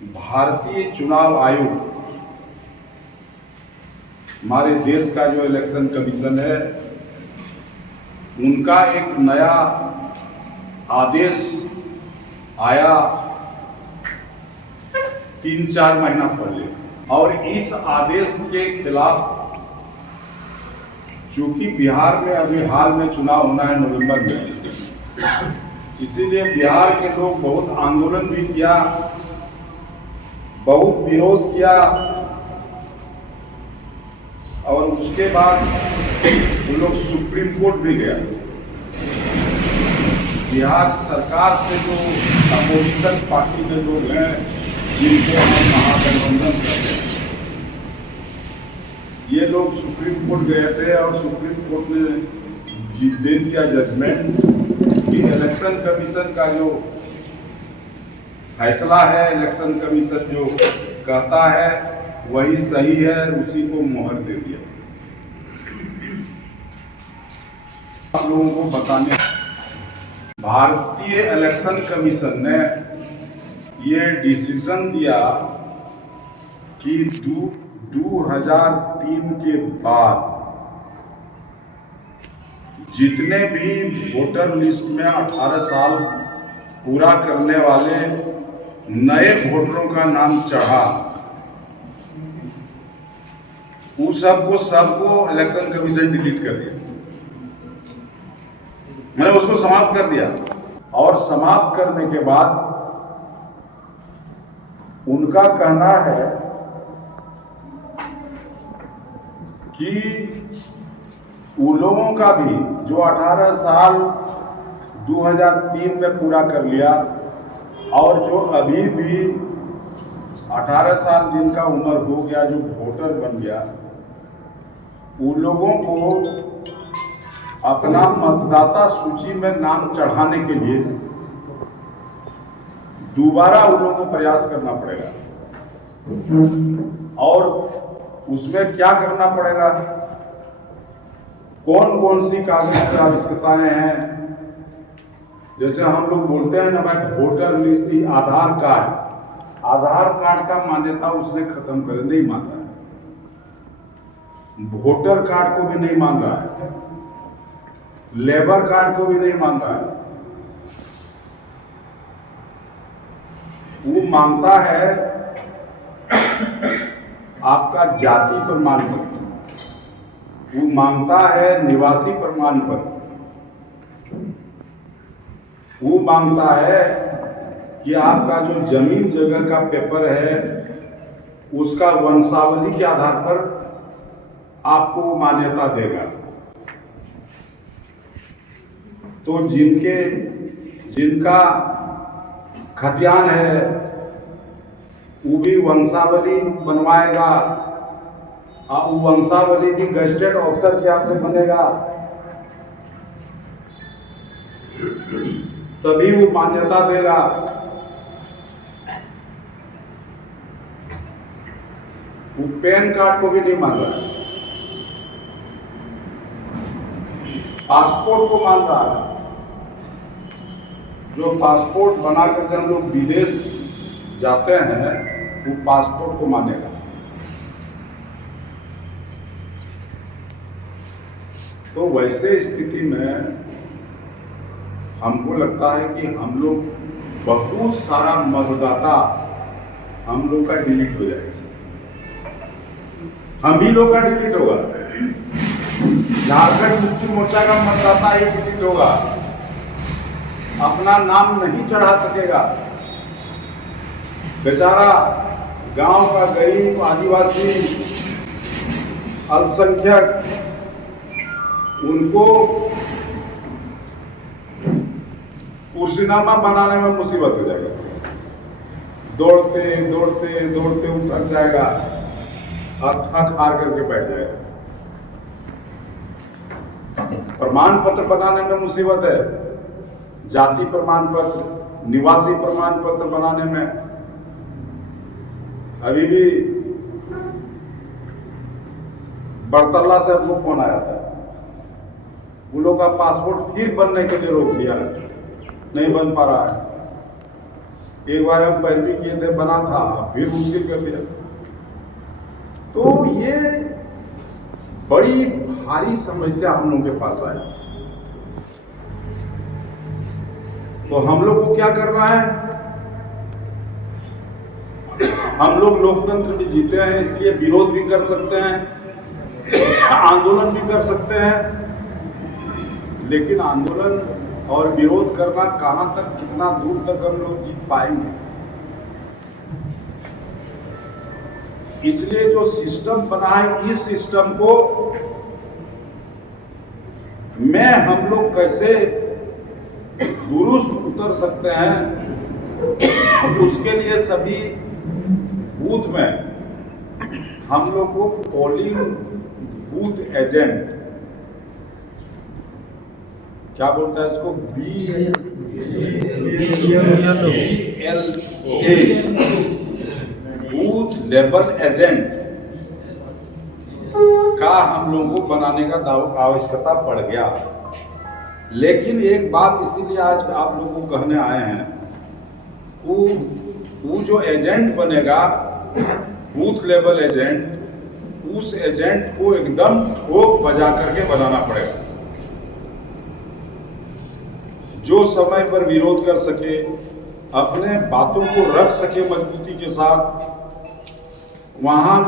भारतीय चुनाव आयोग, हमारे देश का जो इलेक्शन कमीशन है, उनका एक नया आदेश आया 3-4 महीना पहले, और इस आदेश के खिलाफ, चूंकि बिहार में अभी हाल में चुनाव होना है नवंबर में, इसीलिए बिहार के लोग बहुत आंदोलन भी किया, बहुत विरोध किया, और उसके बाद वो लोग सुप्रीम कोर्ट भी गया। बिहार सरकार से जो अपोजिशन पार्टी के लोग हैं, जिनको हम महागठबंधन कहते हैं, ये लोग सुप्रीम कोर्ट गए थे और सुप्रीम कोर्ट ने दे दिया जजमेंट कि इलेक्शन कमीशन का जो फैसला है, इलेक्शन कमीशन जो कहता है वही सही है, उसी को मोहर दे दिया। आप लोगों को बताने, भारतीय इलेक्शन कमीशन ने ये डिसीजन दिया कि 2003 के बाद जितने भी वोटर लिस्ट में 18 साल पूरा करने वाले नए वोटरों का नाम चढ़ा, उस सबको इलेक्शन कमीशन डिलीट कर दिया। मैंने उसको समाप्त कर दिया, और समाप्त करने के बाद उनका कहना है कि उन लोगों का भी जो 18 साल 2003 में पूरा कर लिया, और जो अभी भी 18 साल जिनका उम्र हो गया, जो वोटर बन गया, उन लोगों को अपना मतदाता सूची में नाम चढ़ाने के लिए दोबारा उन लोगों को प्रयास करना पड़ेगा। और उसमें क्या करना पड़ेगा, कौन कौन सी कागज की आवश्यकताएं हैं, जैसे हम लोग बोलते हैं ना भाई, वोटर लिस्ट, आधार कार्ड का मान्यता उसने खत्म कर नहीं मांगा है, वोटर कार्ड को भी नहीं मांगा है, लेबर कार्ड को भी नहीं मांगा है। वो मांगता है आपका जाति प्रमाण पत्र, वो मांगता है निवासी प्रमाण पत्र, वो मांगता है कि आपका जो जमीन जगह का पेपर है, उसका वंशावली के आधार पर आपको मान्यता देगा। तो जिनका खतियान है, वो भी वंशावली बनवाएगा, और वो वंशावली भी गजेटेड ऑफिसर के हाथ से बनेगा, तभी वो मान्यता देगा। वो पैन कार्ड को भी नहीं मांगा, पासपोर्ट को मांग रहा है। जो पासपोर्ट बना करके हम लोग विदेश जाते हैं, वो पासपोर्ट को मानेगा। तो वैसे स्थिति में हमको लगता है कि हम लोग बहुत सारा मतदाता हम लोग का डिलीट हो जाएगा, हम ही लोग का डिलीट होगा। झारखंड मुक्ति मोर्चा का मतदाता ही डिलीट होगा, अपना नाम नहीं चढ़ा सकेगा। बेचारा गांव का गरीब, आदिवासी, अल्पसंख्यक, उनको कुर्सीनामा बनाने में मुसीबत हो जाएगा। दौड़ते दौड़ते दौड़ते वो थक जाएगा और थक हार करके बैठ जाएगा। प्रमाण पत्र बनाने में मुसीबत है, जाति प्रमाण पत्र, निवासी प्रमाण पत्र बनाने में। अभी भी बड़तल्ला से हमको फोन आया था, उन लोगों का पासपोर्ट फिर बनने के लिए रोक दिया, नहीं बन पा रहा है। एक बार हम पैरवी किए थे, बना था, फिर मुश्किल कर दिया। तो ये बड़ी भारी समस्या हम लोगों के पास आई। तो हम लोग को क्या करना है? हम लोग लोकतंत्र में जीते हैं, इसलिए विरोध भी कर सकते हैं, आंदोलन भी कर सकते हैं, लेकिन आंदोलन और विरोध करना कहां तक, कितना दूर तक हम लोग जीत पाएंगे? इसलिए जो सिस्टम बना है, इस सिस्टम को में हम लोग कैसे दुरुस्त उतर सकते हैं, उसके लिए सभी बूथ में हम लोग को पोलिंग बूथ एजेंट, क्या बोलता है इसको, BLA बूथ लेवल एजेंट का हम लोगों को बनाने का आवश्यकता पड़ गया। लेकिन एक बात इसीलिए आज आप लोगों को कहने आए हैं, वो जो एजेंट बनेगा बूथ लेवल एजेंट, उस एजेंट को एकदम ठोक बजा करके बनाना पड़ेगा, जो समय पर विरोध कर सके, अपने बातों को रख सके मजबूती के साथ, वहां